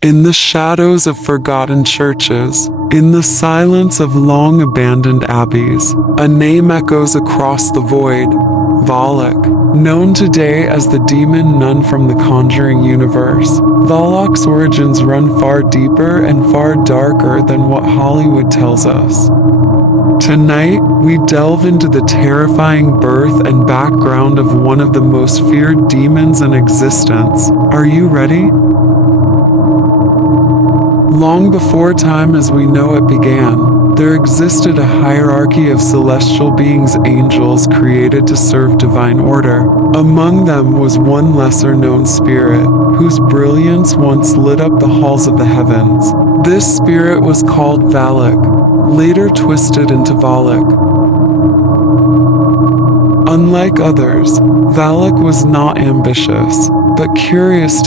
In the shadows of forgotten churches, in the silence of long-abandoned abbeys, a name echoes across the void: Valak, known today as the demon nun from the Conjuring universe. Valak's origins run far deeper and far darker than what Hollywood tells us. Tonight, we delve into the terrifying birth and background of one of the most feared demons in existence. Are you ready? Long before time as we know it began, there existed a hierarchy of celestial beings, angels created to serve divine order. Among them was one lesser-known spirit, whose brilliance once lit up the halls of the heavens. This spirit was called Valak, later twisted into Valak. Unlike others, Valak was not ambitious, but curious.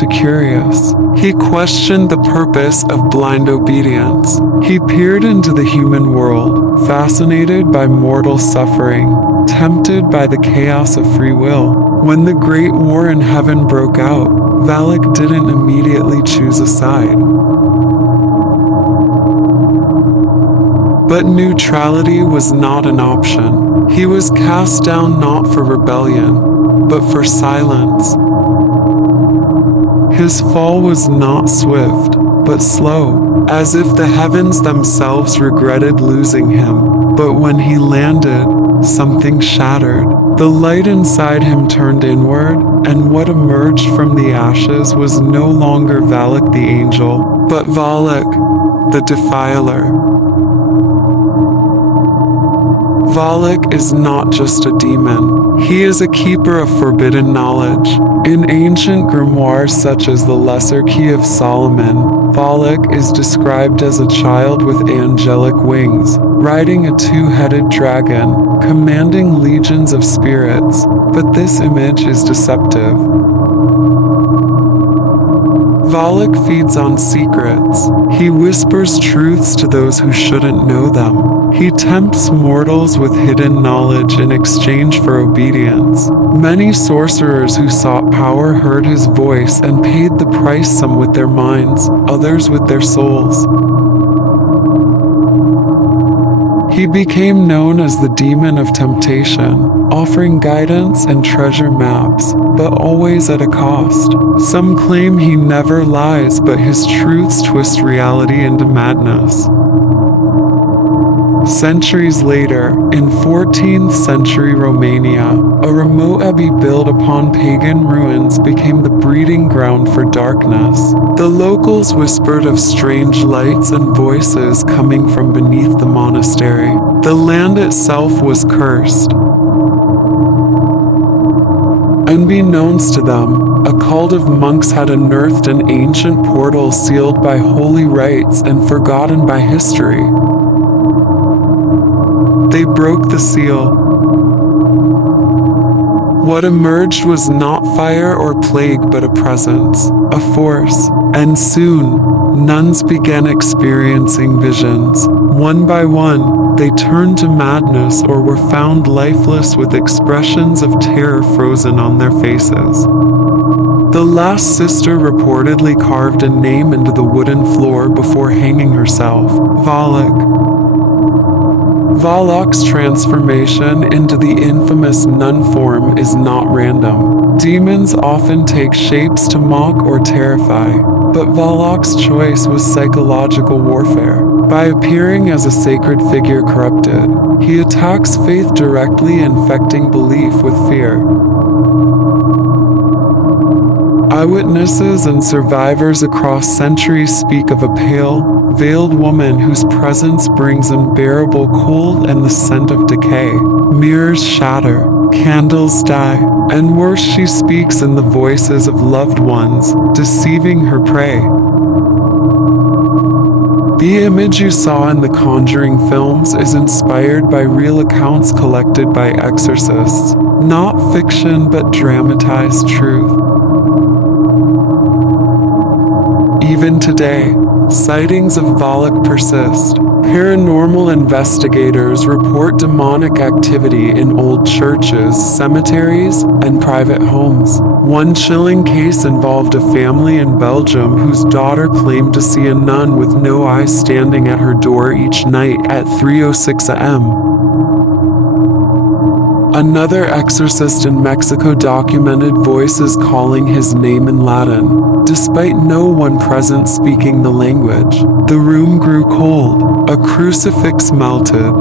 He questioned the purpose of blind obedience. He peered into the human world, fascinated by mortal suffering, tempted by the chaos of free will. When the Great War in heaven broke out, Valak didn't immediately choose a side. But neutrality was not an option. He was cast down not for rebellion, but for silence. His fall was not swift, but slow, as if the heavens themselves regretted losing him. But when he landed, something shattered. The light inside him turned inward, and what emerged from the ashes was no longer Valak the angel, but Valak, the defiler. Valak is not just a demon. He is a keeper of forbidden knowledge. In ancient grimoires such as the Lesser Key of Solomon, Valak is described as a child with angelic wings, riding a two-headed dragon, commanding legions of spirits, but this image is deceptive. Valak feeds on secrets. He whispers truths to those who shouldn't know them. He tempts mortals with hidden knowledge in exchange for obedience. Many sorcerers who sought power heard his voice and paid the price, some with their minds, others with their souls. He became known as the demon of temptation, offering guidance and treasure maps, but always at a cost. Some claim he never lies, but his truths twist reality into madness. Centuries later, in 14th century Romania, a remote abbey built upon pagan ruins became the breeding ground for darkness. The locals whispered of strange lights and voices coming from beneath the monastery. The land itself was cursed. Unbeknownst to them, a cult of monks had unearthed an ancient portal sealed by holy rites and forgotten by history. They broke the seal. What emerged was not fire or plague, but a presence, a force, and soon, nuns began experiencing visions. One by one, they turned to madness or were found lifeless with expressions of terror frozen on their faces. The last sister reportedly carved a name into the wooden floor before hanging herself: Valak. Valak's transformation into the infamous nun form is not random. Demons often take shapes to mock or terrify, but Valak's choice was psychological warfare. By appearing as a sacred figure corrupted, he attacks faith directly, infecting belief with fear. Eyewitnesses and survivors across centuries speak of a pale, veiled woman whose presence brings unbearable cold and the scent of decay. Mirrors shatter, candles die, and worse, she speaks in the voices of loved ones, deceiving her prey. The image you saw in the Conjuring films is inspired by real accounts collected by exorcists, not fiction but dramatized truth. Even today, sightings of Valak persist. Paranormal investigators report demonic activity in old churches, cemeteries, and private homes. One chilling case involved a family in Belgium whose daughter claimed to see a nun with no eyes standing at her door each night at 3:06 a.m. Another exorcist in Mexico documented voices calling his name in Latin. Despite no one present speaking the language, the room grew cold. A crucifix melted.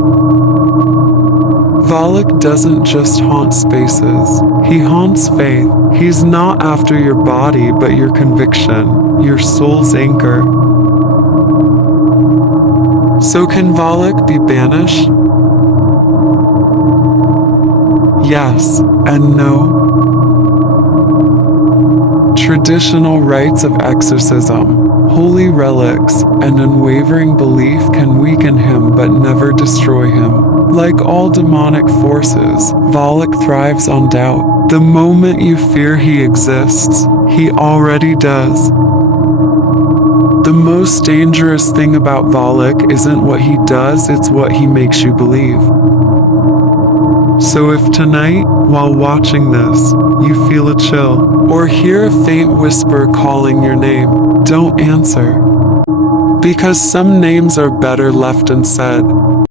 Valak doesn't just haunt spaces, he haunts faith. He's not after your body but your conviction, your soul's anchor. So can Valak be banished? Yes and no. Traditional rites of exorcism, holy relics, and unwavering belief can weaken him but never destroy him. Like all demonic forces, Valak thrives on doubt. The moment you fear he exists, he already does. The most dangerous thing about Valak isn't what he does, it's what he makes you believe. So if tonight, while watching this, you feel a chill, or hear a faint whisper calling your name, don't answer. Because some names are better left unsaid.